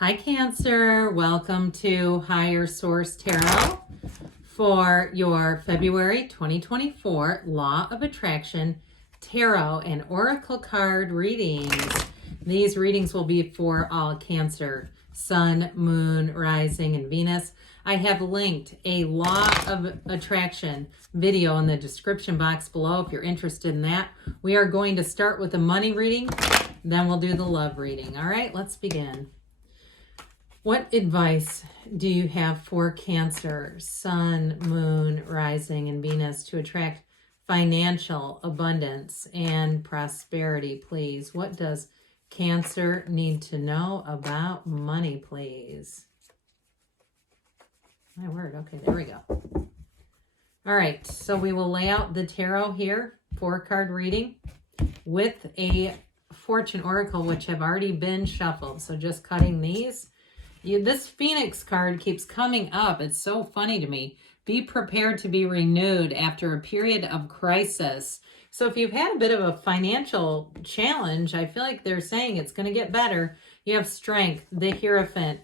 Hi, Cancer. Welcome to Higher Source Tarot for your February 2024 Law of Attraction Tarot and Oracle card readings. These readings will be for all Cancer, Sun, Moon, Rising, and Venus. I have linked a Law of Attraction video in the description box below if you're interested in that. We are going to start with the money reading, then we'll do the love reading. All right, let's begin. What advice do you have for Cancer, Sun, Moon, Rising, and Venus to attract financial abundance and prosperity, please? What does Cancer need to know about money, please? My word. Okay, there we go. All right, so we will lay out the tarot here, 4-card reading with a fortune oracle, which have already been shuffled. So just cutting these. This Phoenix card keeps coming up. It's so funny to me. Be prepared to be renewed after a period of crisis. So if you've had a bit of a financial challenge, I feel like they're saying it's going to get better. You have strength, the Hierophant.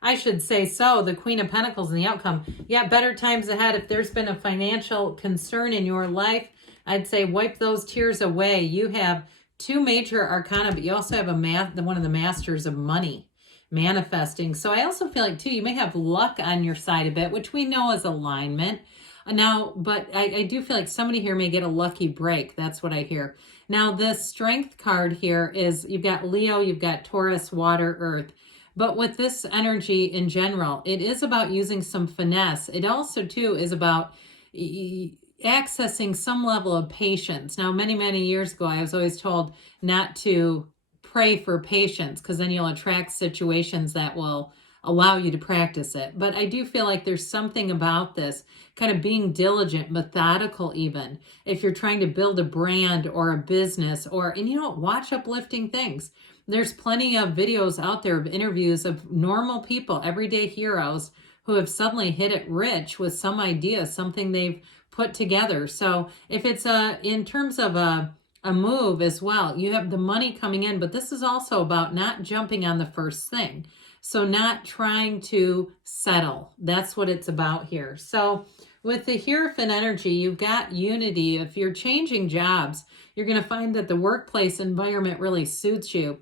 I should say so, the Queen of Pentacles and the outcome. Yeah, better times ahead. If there's been a financial concern in your life, I'd say wipe those tears away. You have 2 major arcana, but you also have one of the masters of money. Manifesting. So I also feel like too, you may have luck on your side a bit, which we know is alignment. Now, but I do feel like somebody here may get a lucky break. That's what I hear. Now, this strength card here is you've got Leo, you've got Taurus, water, earth. But with this energy in general, it is about using some finesse. It also too is about accessing some level of patience. Now, many, many years ago, I was always told not to pray for patience because then you'll attract situations that will allow you to practice it. But I do feel like there's something about this kind of being diligent, methodical even. If you're trying to build a brand or a business and you know, watch uplifting things. There's plenty of videos out there of interviews of normal people, everyday heroes who have suddenly hit it rich with some idea, something they've put together. So if it's in terms of a move as well, you have the money coming in, but this is also about not jumping on the first thing. So not trying to settle. That's what it's about here. So with the Hierophant energy, you've got unity. If you're changing jobs, you're going to find that the workplace environment really suits you.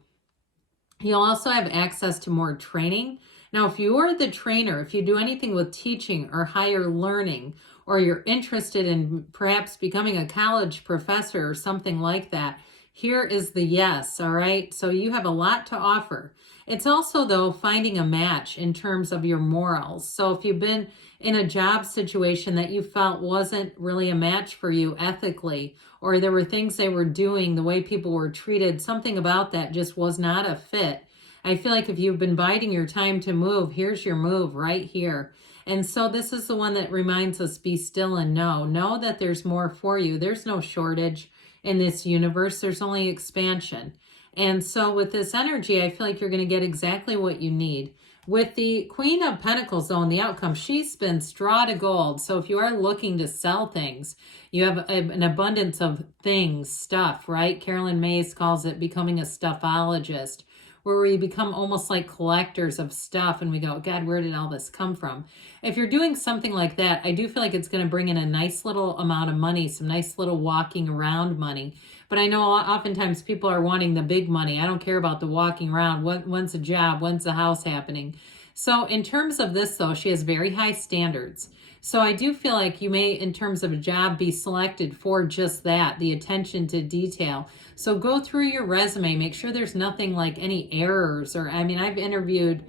You'll also have access to more training. Now, if you are the trainer, if you do anything with teaching or higher learning, or you're interested in perhaps becoming a college professor or something like that, here is the yes, all right? So you have a lot to offer. It's also, though, finding a match in terms of your morals. So if you've been in a job situation that you felt wasn't really a match for you ethically, or there were things they were doing, the way people were treated, something about that just was not a fit. I feel like if you've been biding your time to move, here's your move right here. And so this is the one that reminds us, be still and know. Know that there's more for you. There's no shortage in this universe. There's only expansion. And so with this energy, I feel like you're going to get exactly what you need. With the Queen of Pentacles, though, and the outcome, she spins straw to gold. So if you are looking to sell things, you have an abundance of things, stuff, right? Carolyn Mays calls it becoming a stuffologist, where we become almost like collectors of stuff and we go, God, where did all this come from? If you're doing something like that, I do feel like it's going to bring in a nice little amount of money, some nice little walking around money. But I know oftentimes people are wanting the big money. I don't care about the walking around. When's a job? When's the house happening? So in terms of this, though, she has very high standards. So I do feel like you may, in terms of a job, be selected for just that, the attention to detail. So go through your resume, make sure there's nothing like any errors I've interviewed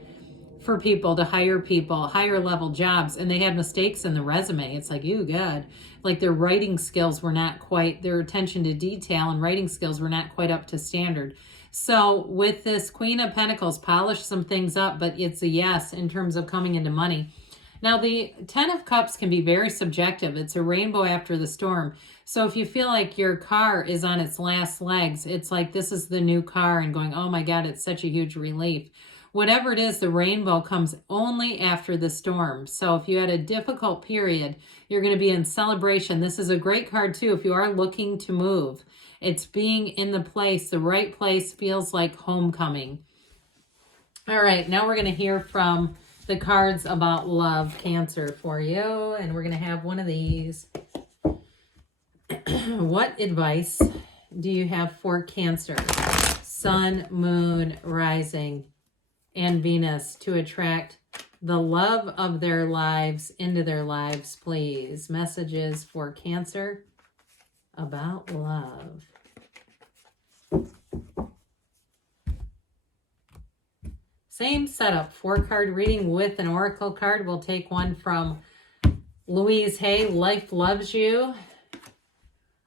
for people to hire people, higher level jobs, and they had mistakes in the resume. It's like, oh God, like their writing skills were not quite, their attention to detail and writing skills were not quite up to standard. So with this Queen of Pentacles, polish some things up, but it's a yes in terms of coming into money. Now, the 10 of Cups can be very subjective. It's a rainbow after the storm. So if you feel like your car is on its last legs, it's like this is the new car and going, oh my God, it's such a huge relief. Whatever it is, the rainbow comes only after the storm. So if you had a difficult period, you're going to be in celebration. This is a great card too if you are looking to move. It's being in the right place feels like homecoming. All right, now we're going to hear from the cards about love, Cancer, for you. And we're going to have one of these. What advice do you have for Cancer? Sun, Moon, Rising, and Venus to attract the love of their lives into their lives, please. Messages for Cancer about love. Same setup, 4-card reading with an oracle card. We'll take one from Louise Hay, Life Loves You.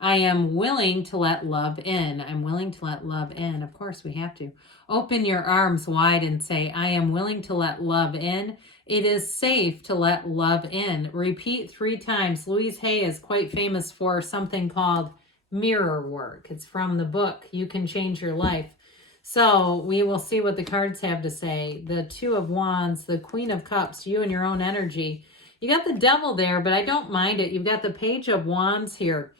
I am willing to let love in. I'm willing to let love in. Of course, we have to. Open your arms wide and say, I am willing to let love in. It is safe to let love in. Repeat 3 times. Louise Hay is quite famous for something called mirror work. It's from the book, You Can Change Your Life. So we will see what the cards have to say. The 2 of Wands, the Queen of Cups, you and your own energy. You got the Devil there, but I don't mind it. You've got the Page of Wands here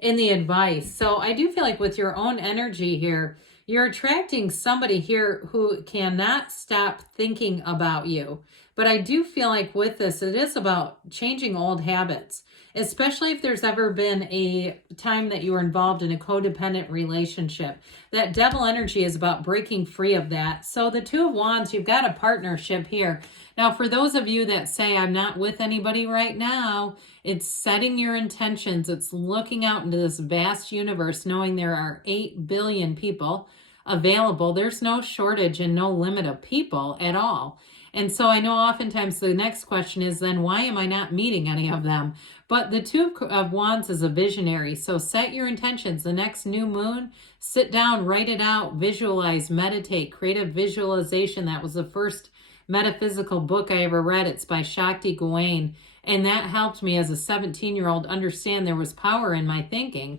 in the advice. So I do feel like with your own energy here, you're attracting somebody here who cannot stop thinking about you. But I do feel like with this, it is about changing old habits, especially if there's ever been a time that you were involved in a codependent relationship. That Devil energy is about breaking free of that. So the 2 of Wands, you've got a partnership here. Now, for those of you that say, I'm not with anybody right now, it's setting your intentions. It's looking out into this vast universe, knowing there are 8 billion people available. There's no shortage and no limit of people at all. And so I know oftentimes the next question is then, why am I not meeting any of them? But the 2 of Wands is a visionary. So set your intentions. The next new moon, sit down, write it out, visualize, meditate, create a visualization. That was the first metaphysical book I ever read. It's by Shakti Gawain. And that helped me as a 17-year-old understand there was power in my thinking.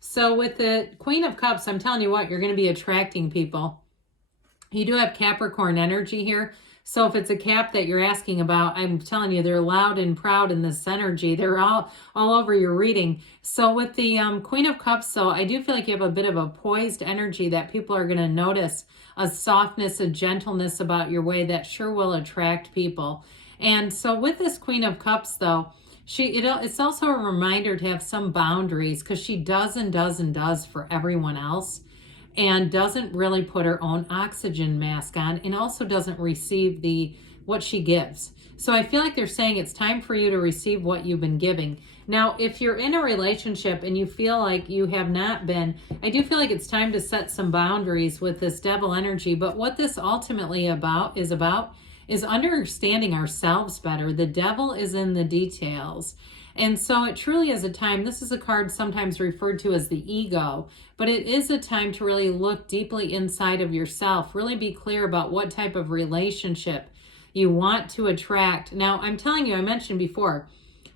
So with the Queen of Cups, I'm telling you what, you're going to be attracting people. You do have Capricorn energy here. So if it's a Cap that you're asking about, I'm telling you, they're loud and proud in this energy. They're all over your reading. So with the Queen of Cups, though, I do feel like you have a bit of a poised energy that people are going to notice, a softness, a gentleness about your way that sure will attract people. And so with this Queen of Cups, though, it's also a reminder to have some boundaries, because she does and does and does for everyone else, and doesn't really put her own oxygen mask on, and also doesn't receive what she gives. So I feel like they're saying it's time for you to receive what you've been giving. Now, if you're in a relationship and you feel like you have not been, I do feel like it's time to set some boundaries with this Devil energy. But what this ultimately is understanding ourselves better. The Devil is in the details. And so it truly is a time, this is a card sometimes referred to as the ego, but it is a time to really look deeply inside of yourself, really be clear about what type of relationship you want to attract. Now, I'm telling you, I mentioned before,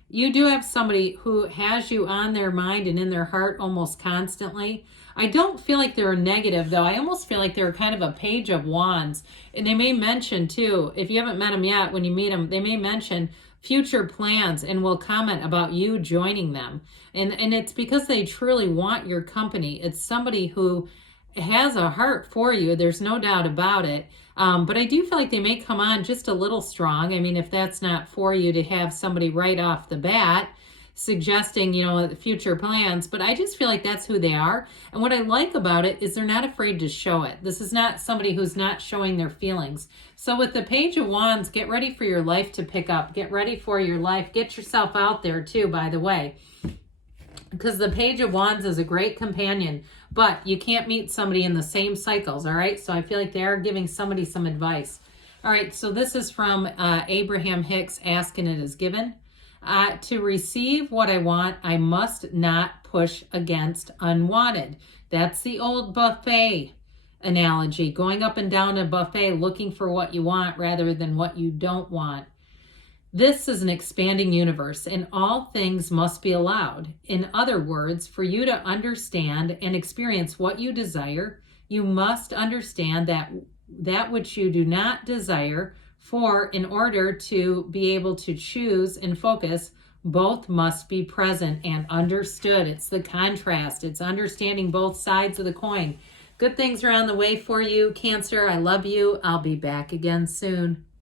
you do have somebody who has you on their mind and in their heart almost constantly. I don't feel like they're negative, though. I almost feel like they're kind of a Page of Wands. And they may mention, too, if you haven't met them yet, when you meet them, they may mention future plans and will comment about you joining them. And it's because they truly want your company. It's somebody who has a heart for you. There's no doubt about it. But I do feel like they may come on just a little strong. I mean, if that's not for you to have somebody right off the bat suggesting, future plans, but I just feel like that's who they are. And what I like about it is they're not afraid to show it. This is not somebody who's not showing their feelings. So with the Page of Wands, get ready for your life to pick up. Get ready for your life. Get yourself out there too, by the way, because the Page of Wands is a great companion, but you can't meet somebody in the same cycles. All right. So I feel like they are giving somebody some advice. All right. So this is from Abraham Hicks, Ask and It Is Given. To receive what I want, I must not push against unwanted. That's the old buffet analogy, going up and down a buffet looking for what you want rather than what you don't want. This is an expanding universe, and all things must be allowed. In other words, for you to understand and experience what you desire, you must understand that which you do not desire. For in order to be able to choose and focus, both must be present and understood. It's the contrast. It's understanding both sides of the coin. Good things are on the way for you, Cancer. I love you. I'll be back again soon.